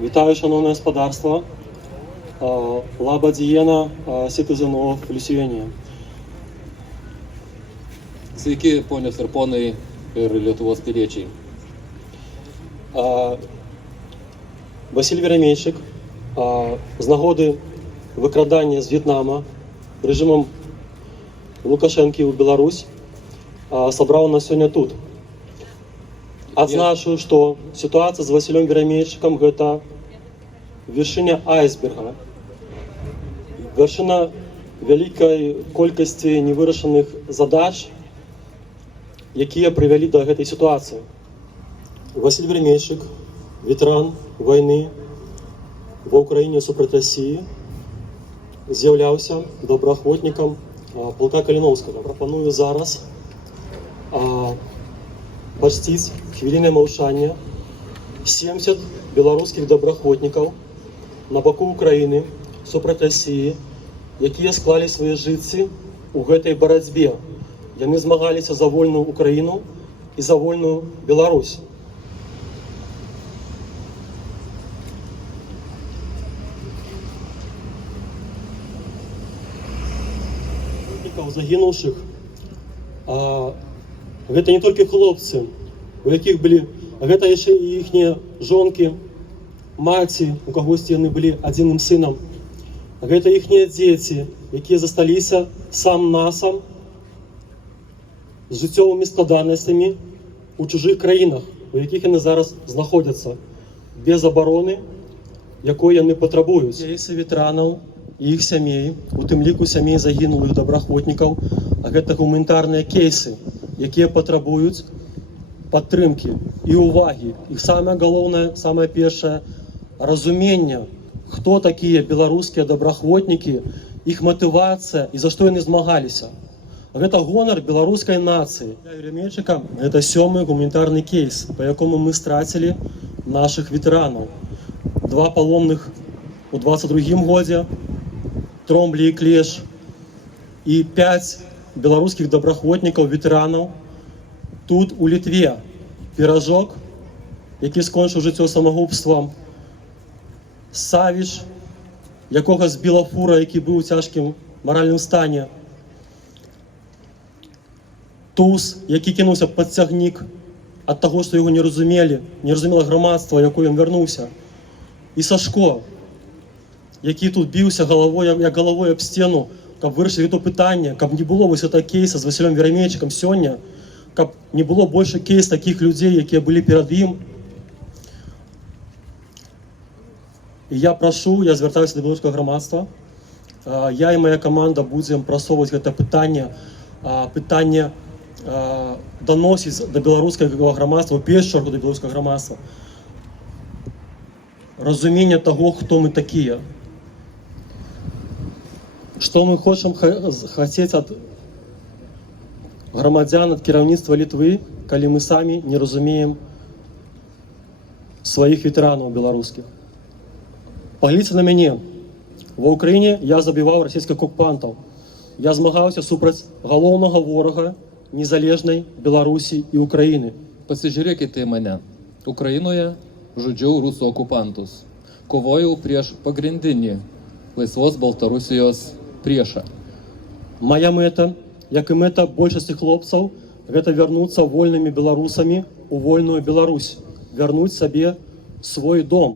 Вітаю, шановне господарство. Лаба Дієна, Citizen of Lithuania. Sveiki, ponios ir ponai ir Lietuvos piliečiai. Василь Веремейчик з нагоди викрадання з В'єтнама режимом Лукашенки в Беларусь собрал нас сегодня тут. Отзначу, что ситуация с Василем Веремейчиком – это вершина айсберга, вершина великой колькости невирішених задач, які привели до этой ситуации. Василь Веремейчик, ветеран войны в Украине супроти Росії, з'являвся доброохотником полка Калиновского. Пропоную зараз почтить хвилиной мовчання 70 белорусских доброохотников на боку України супроти Росії, які склали свої житті у гэтай барацьбе. Яны змагаліся за вольную Украину и за вольную Беларусь. Загінуўшых, гэта не толькі хлопцы, у якіх былі, гэта яшчэ і іхнія жонкі, маці, у кагосьці яны былі адзіным сынам. Гэта іхнія дзеці, якія засталіся сам-насам з жыццёвымі складанасцямі у чужых краінах, у якіх яны зараз знаходзяцца, без абароны, якой яны патрабуюць. Кейсы ветэранаў і іх сямей, у тым ліку сямей загінулых добраахвотнікаў, а гэта гуманітарныя кейсы, якія патрабуюць падтрымкі і ўвагі. І самае галоўнае, самае першае, разумення, хто такія беларускія добраахвотнікі, іх матывацыя і за што яны змагаліся. Гэта гонар беларускай нацыі. Веремейчика – это 7-й гуманітарны кейс, па якому мы страцілі нашых ветэранаў. 2 палонных у 22-м годзе, Тромблі і Клеш, і 5 беларускіх добраахвотнікаў, ветэранаў тут, у Літве. Піражок, які скончыў жыццё самагубствам, Савіч, якога збіла фура, які быў у цяжкім маральным стане, Туз, які кінуўся пад цягнік ад таго, што яго не разумела грамадства, якое ён вярнуўся, і Сашко, які тут біўся як галавой аб сцену, каб вырашыць гэта пытанне, каб не было вось гэта кейса з Васілем Веремейчикам сёння, каб не было больше кейс такіх людзей, якія былі перад ім. І я прашу, я звяртаюся да беларускага грамадства, я і моя каманда будзем прасоўваць гэта пытанне, доносіць да беларускага грамадства, у першую чаргу да беларускага грамадства, разуменне таго, хто мы такія. Што мы хочам хацець ад грамадзян, ад кіраўніцтва Літвы, калі мы самі не разумеем сваіх ветэранаў беларускіх. Паглядзіце на мяне. Ва Ўкраіне я забіваў расійскіх акупантаў. Я змагаўся супраць галоўнага ворага незалежнай Беларусі і Украіны. Pasižiūrėkite į mane. Ukrainoje žudžiau rusų okupantus. Kovojau prieš pagrindinį laisvos Baltarusijos priešą. Моя мэта, як і мэта большасці хлопцаў, гэта вярнуцца вольнымі беларусамі у вольную Беларусь, вярнуць сабе свой дом.